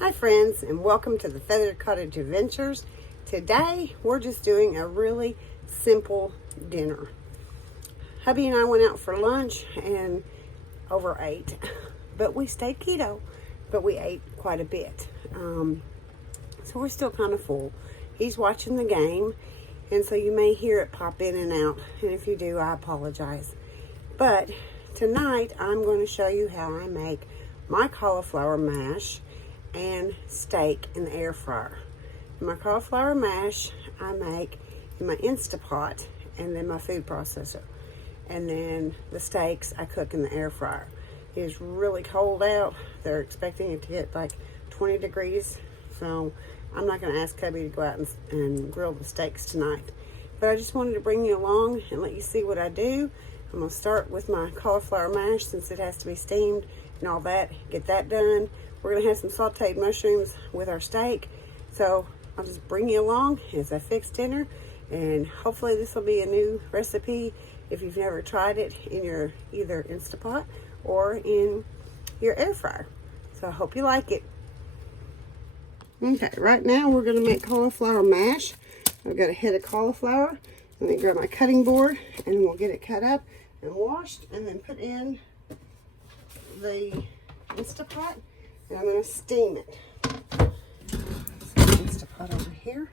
Hi friends, and welcome to the Feathered Cottage Adventures. Today we're just doing a really simple dinner. Hubby and I went out for lunch and overate, but we stayed keto, but we ate quite a bit. So we're still kind of full. He's watching the game, and so you may hear it pop in and out, and if you do, I apologize. But tonight I'm going to show you how I make my cauliflower mash and steak in the air fryer. My cauliflower mash I make in my Instapot and then my food processor, and then the steaks I cook in the air fryer. It is really cold out. They're expecting it to get like 20 degrees, so I'm not going to ask hubby to go out and grill the steaks tonight, but I just wanted to bring you along and let you see what I do. I'm going to start with my cauliflower mash since it has to be steamed and all that. Get that done. We're going to have some sauteed mushrooms with our steak. So I'll just bring you along as I fix dinner. And hopefully this will be a new recipe if you've never tried it in your either Instapot or in your air fryer. So I hope you like it. Okay, right now we're going to make cauliflower mash. I've got a head of cauliflower. Let me grab my cutting board and we'll get it cut up and washed and then put in the Instapot. And I'm going to steam it. So Instapot over here.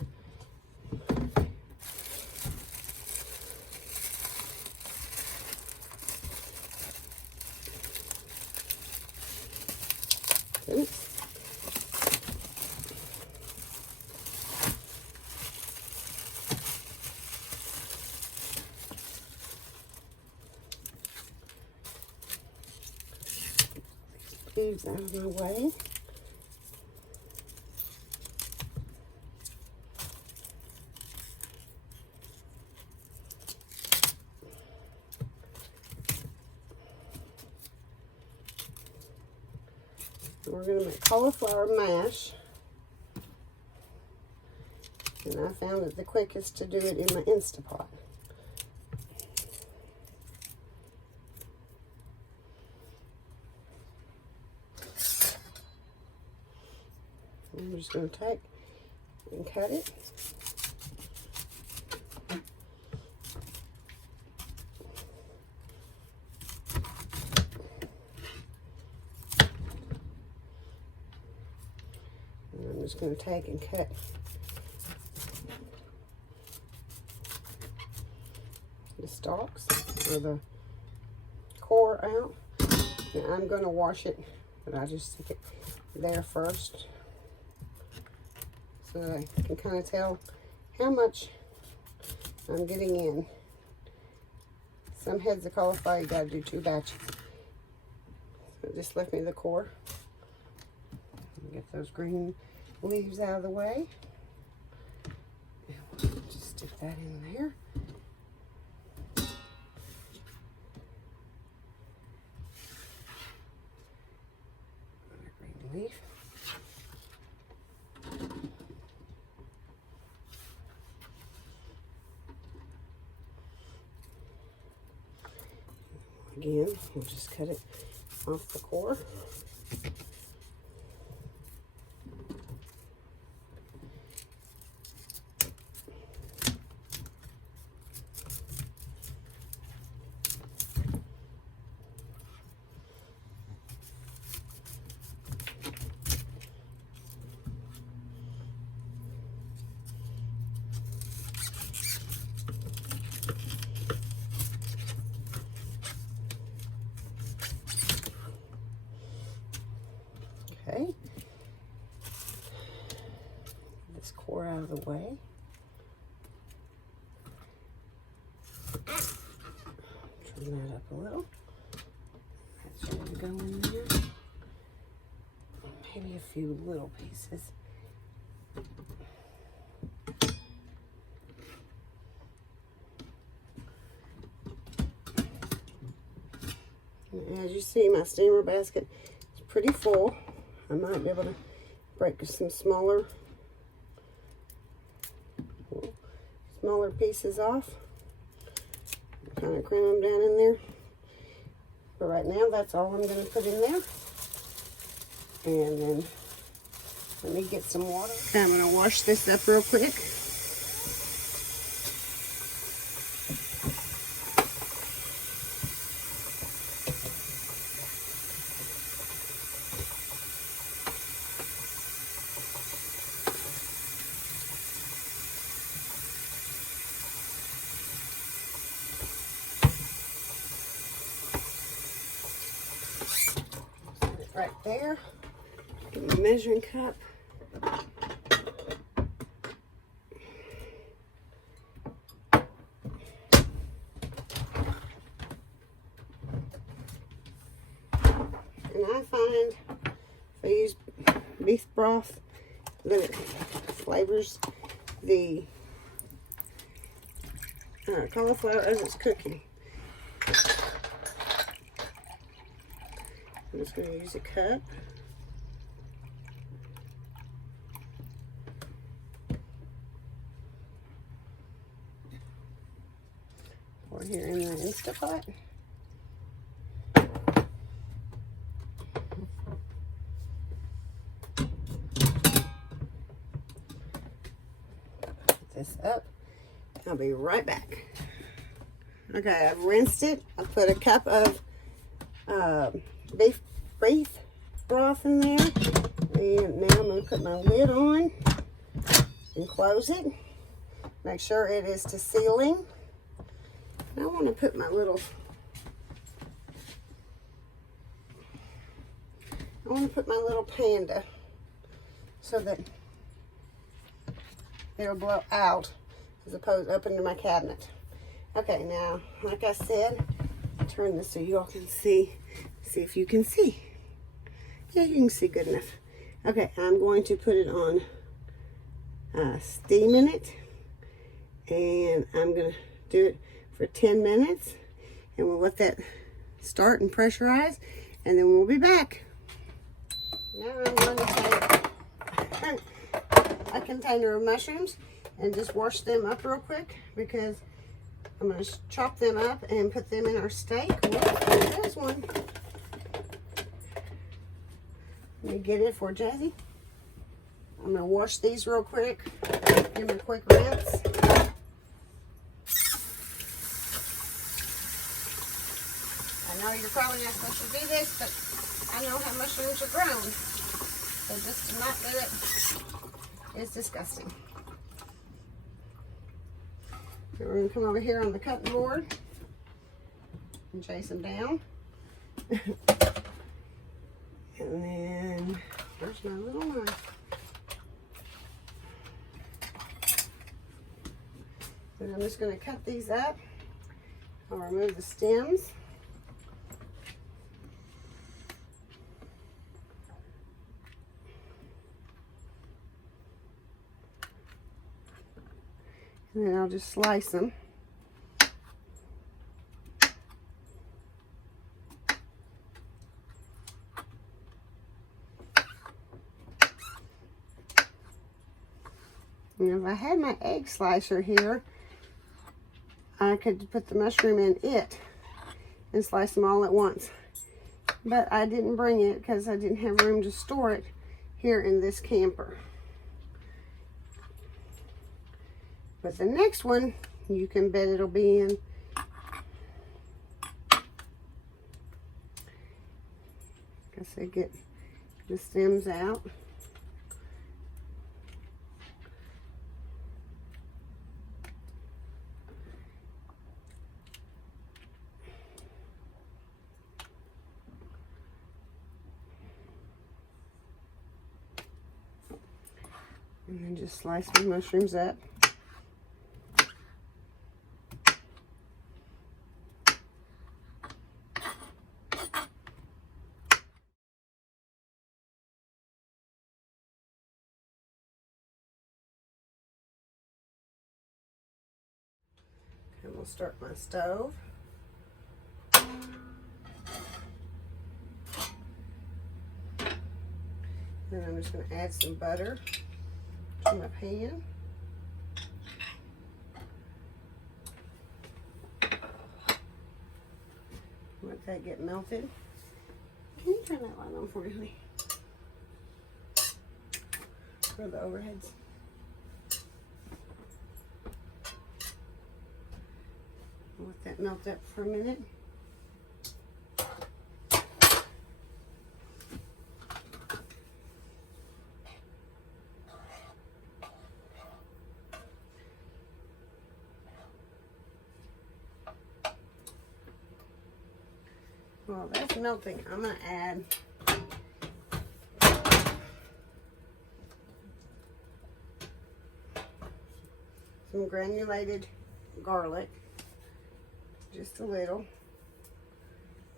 Oops. Leaves out of my way. We're going to make cauliflower mash, and I found it the quickest to do it in my Instapot. I'm just going to take and cut it. And I'm just going to take and cut the stalks or the core out. Now I'm going to wash it, but I just stick it there first, so that I can kind of tell how much I'm getting in. Some heads of cauliflower you gotta do 2 batches. So it just left me the core. Get those green leaves out of the way. And we'll just stick that in there. Green leaf. Again, we'll just cut it off the core. Okay, this core out of the way. Trim that up a little. That's ready to go in there. Maybe a few little pieces. And as you see, my steamer basket is pretty full. I might be able to break some smaller pieces off. Kind of cram them down in there. But right now, that's all I'm going to put in there. And then Let me get some water. Okay, I'm going to wash this up real quick. Right there. Get my measuring cup. And I find if I use beef broth, then it flavors the cauliflower as it's cooking. I'm just going to use a cup. Pour here in the Instapot. Put this up. I'll be right back. Okay, I've rinsed it. I put a cup of beef broth in there. And now I'm going to put my lid on and close it. Make sure it is to sealing. And I want to put my little, panda so that it'll blow out as opposed to up into my cabinet. Okay, now, like I said, turn this so you all can see. See if you can see. Yeah, you can see good enough. Okay, I'm going to put it on steaming it, and I'm going to do it for 10 minutes, and we'll let that start and pressurize, and then we'll be back. Now I'm going to take a container of mushrooms and just wash them up real quick, because I'm going to chop them up and put them in our steak. Well, there's one. Let me get it for Jazzy. I'm going to wash these real quick. Give them a quick rinse. I know you're probably not supposed to do this, but I know how mushrooms are grown. So just to not do it is disgusting. So we're going to come over here on the cutting board and chase them down. And then, there's my little knife. And I'm just going to cut these up. I'll remove the stems. And then I'll just slice them. And if I had my egg slicer here, I could put the mushroom in it and slice them all at once. But I didn't bring it because I didn't have room to store it here in this camper. But the next one, you can bet it'll be in. Guess I get the stems out. And then just slice my mushrooms up. And we'll start my stove. And I'm just going to add some butter to my pan. Let that get melted. Can you turn that light on for me, honey? for the overheads. I'll let that melt up for a minute. Well, that's melting. I'm going to add some granulated garlic, just a little,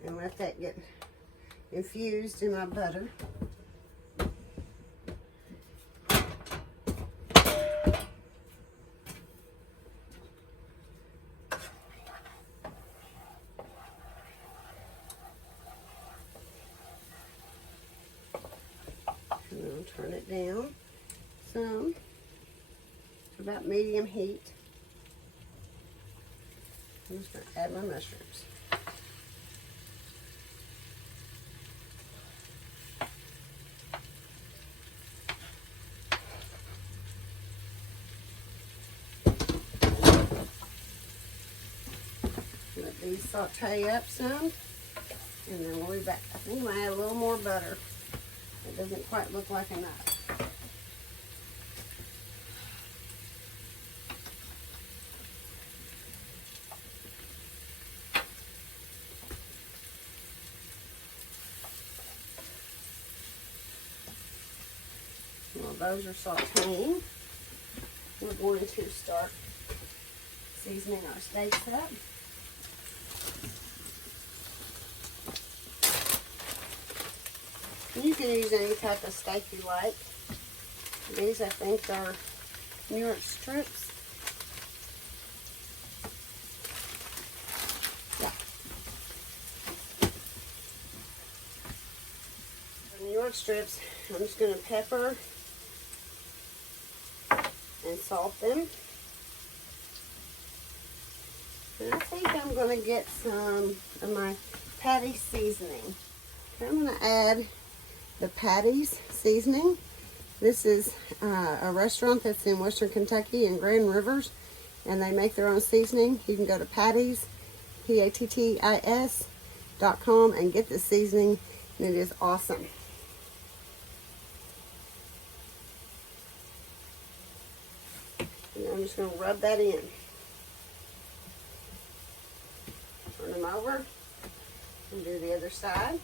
and let that get infused in my butter. And I'll turn it down some to about medium heat. I'm just going to add my mushrooms. Let these saute up some, and then we'll be back. I think I'm going to add a little more butter. It doesn't quite look like enough. While those are sauteing, we're going to start seasoning our steaks up. You can use any type of steak you like. These, I think, are New York strips. Yeah. The New York strips, I'm just going to pepper and salt them. And I think I'm going to get some of my patty seasoning. I'm going to add the Patty's seasoning. This is a restaurant that's in Western Kentucky in Grand Rivers, and they make their own seasoning. You can go to Patty's, PATTIS.com, and get this seasoning, and it is awesome. And I'm just going to rub that in. Turn them over and do the other side.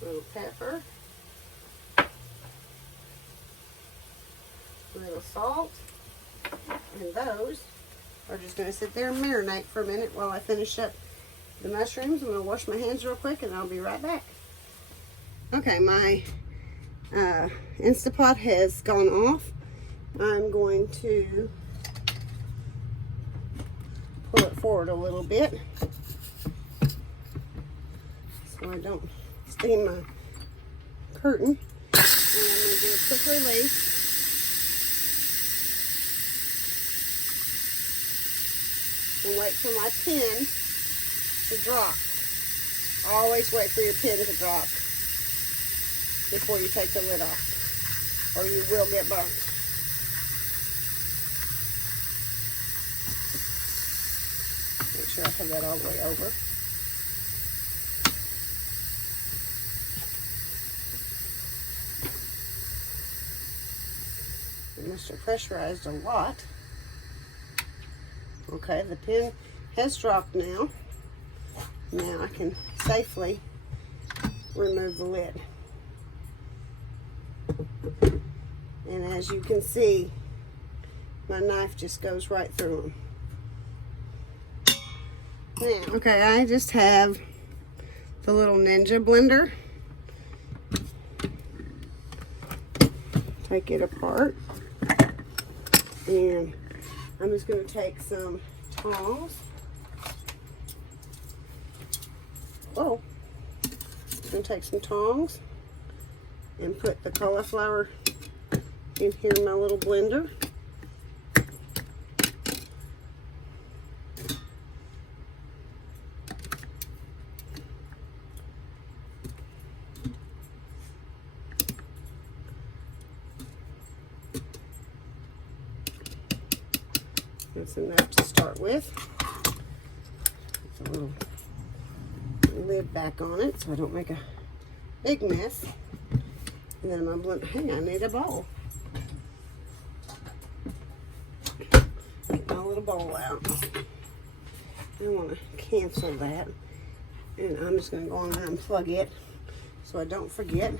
A little pepper, a little salt, and those are just going to sit there and marinate for a minute while I finish up the mushrooms. I'm going to wash my hands real quick and I'll be right back. Okay, my Instapot has gone off. I'm going to pull it forward a little bit so I don't stain my curtain. And I'm going to do a quick release. And wait for my pin to drop. Always wait for your pin to drop before you take the lid off, or you will get burned. Make sure I have that all the way over. It must have pressurized a lot. Okay, the pin has dropped now. Now I can safely remove the lid. And as you can see, my knife just goes right through them. Now, okay, I just have the little Ninja blender. Take it apart. And I'm just going to take some tongs. Whoa. I'm going to take some tongs and put the cauliflower in here in my little blender. That's enough to start with. Put a little lid back on it so I don't make a big mess. And then I'm going to blend. Hey, I need a bowl. Get my little bowl out. I want to cancel that. And I'm just going to go on and unplug it so I don't forget.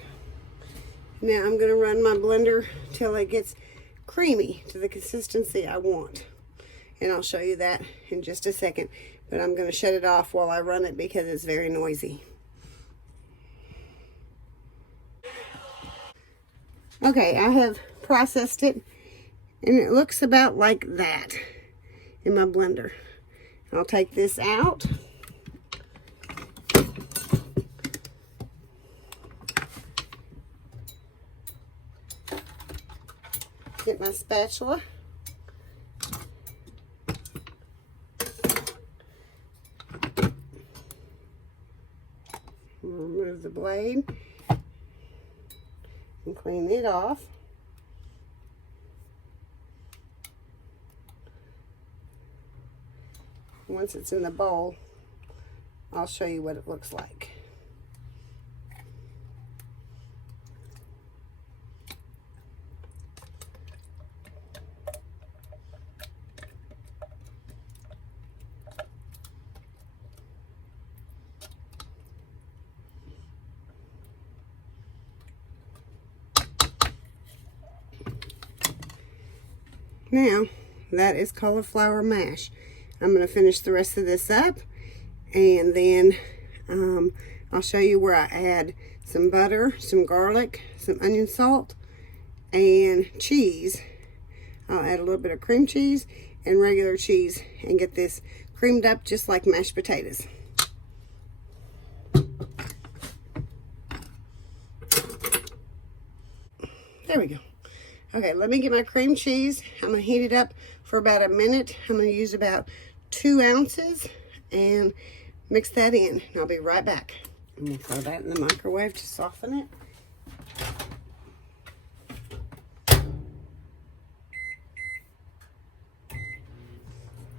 Now I'm going to run my blender till it gets creamy to the consistency I want. And I'll show you that in just a second. But I'm going to shut it off while I run it because it's very noisy. Okay, I have processed it. And it looks about like that in my blender. I'll take this out. Get my spatula. Remove the blade and clean it off. Once it's in the bowl, I'll show you what it looks like. Now, that is cauliflower mash. I'm going to finish the rest of this up, and then I'll show you where I add some butter, some garlic, some onion salt, and cheese. I'll add a little bit of cream cheese and regular cheese and get this creamed up just like mashed potatoes. There we go. Okay, let me get my cream cheese. I'm going to heat it up for about a minute. I'm going to use about 2 ounces and mix that in. And I'll be right back. I'm going to throw that in the microwave to soften it.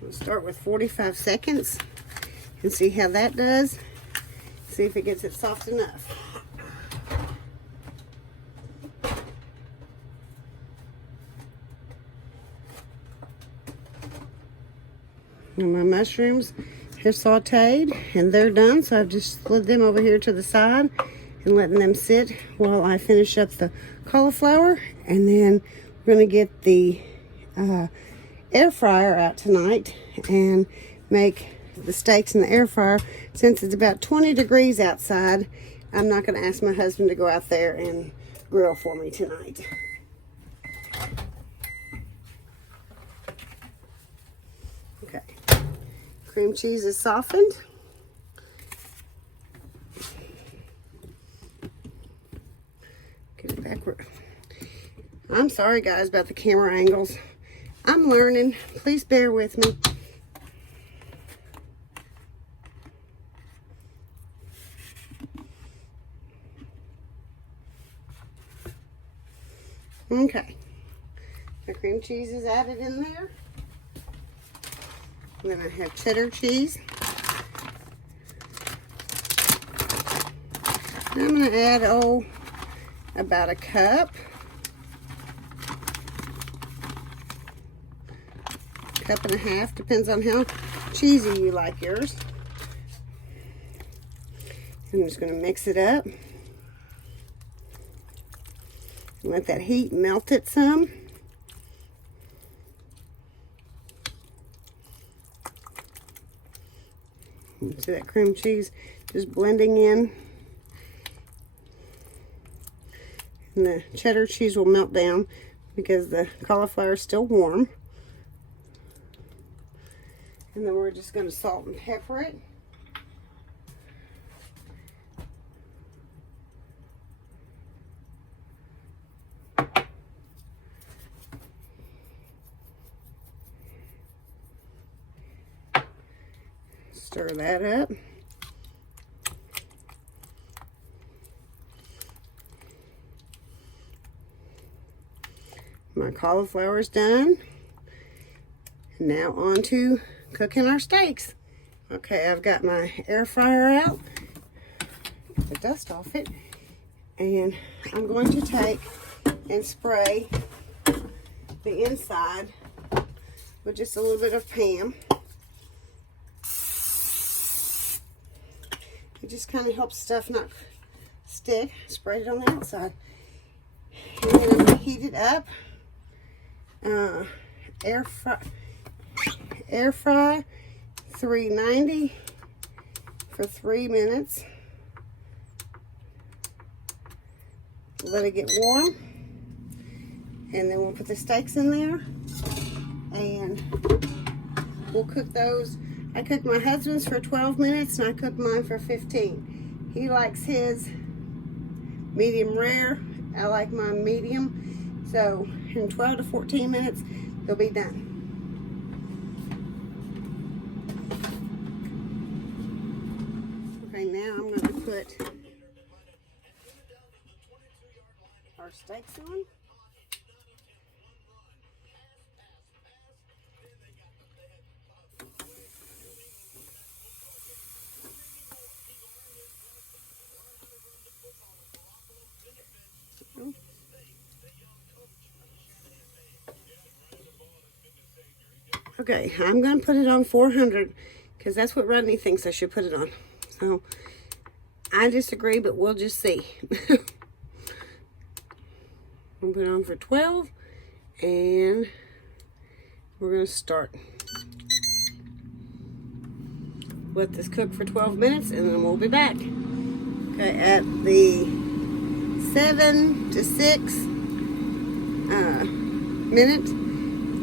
We'll start with 45 seconds and see how that does. See if it gets it soft enough. And my mushrooms have sauteed and they're done, so I've just slid them over here to the side and letting them sit while I finish up the cauliflower. And then we're going to get the air fryer out tonight and make the steaks in the air fryer. Since it's about 20 degrees outside, I'm not going to ask my husband to go out there and grill for me tonight. Okay, cream cheese is softened. Get it backward. I'm sorry guys about the camera angles. I'm learning. Please bear with me. Okay, the cream cheese is added in there. Then I have cheddar cheese. And I'm going to add, about a cup. Cup and a half, depends on how cheesy you like yours. I'm just going to mix it up. Let that heat melt it some. See that cream cheese just blending in. And the cheddar cheese will melt down because the cauliflower is still warm. And then we're just going to salt and pepper it. Stir that up. My cauliflower is done. Now on to cooking our steaks. Okay, I've got my air fryer out. Get the dust off it. And I'm going to take and spray the inside with just a little bit of Pam. It just kind of helps stuff not stick. Spray it on the outside. And then I'm going to heat it up. Air fry 390 for 3 minutes. Let it get warm. And then we'll put the steaks in there. And we'll cook those. I cooked my husband's for 12 minutes and I cooked mine for 15. He likes his medium rare. I like mine medium. So in 12 to 14 minutes, they'll be done. Okay, now I'm going to put our steaks on. Okay, I'm going to put it on 400 because that's what Rodney thinks I should put it on. So, I disagree, but we'll just see. I'm going to put it on for 12 and we're going to start. Let this cook for 12 minutes and then we'll be back. Okay, at the 7 to 6 minute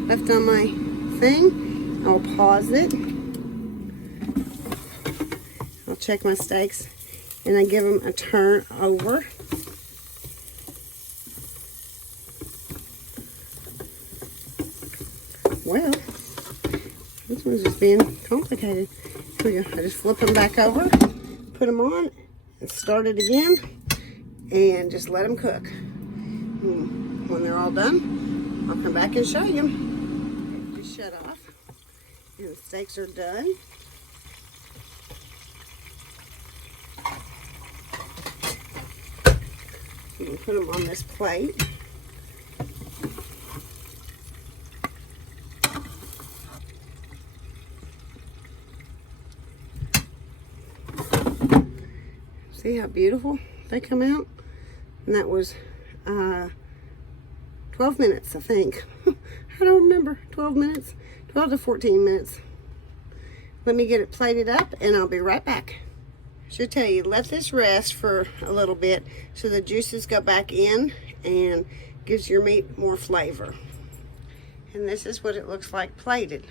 left on my thing, I'll pause it. I'll check my steaks and I give them a turn over. Well, this one's just being complicated. Here we go. I just flip them back over, put them on, and start it again, and just let them cook. When they're all done, I'll come back and show you. Just shut off, and the steaks are done. You can put them on this plate. See how beautiful they come out? And that was 12 minutes, I think. I don't remember. 12 minutes? 12 to 14 minutes. Let me get it plated up and I'll be right back. Should tell you, let this rest for a little bit so the juices go back in and gives your meat more flavor. And this is what it looks like plated.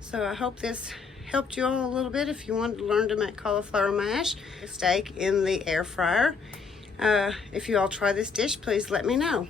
So I hope this helped you all a little bit if you wanted to learn to make cauliflower mash, a steak in the air fryer. If you all try this dish, please let me know.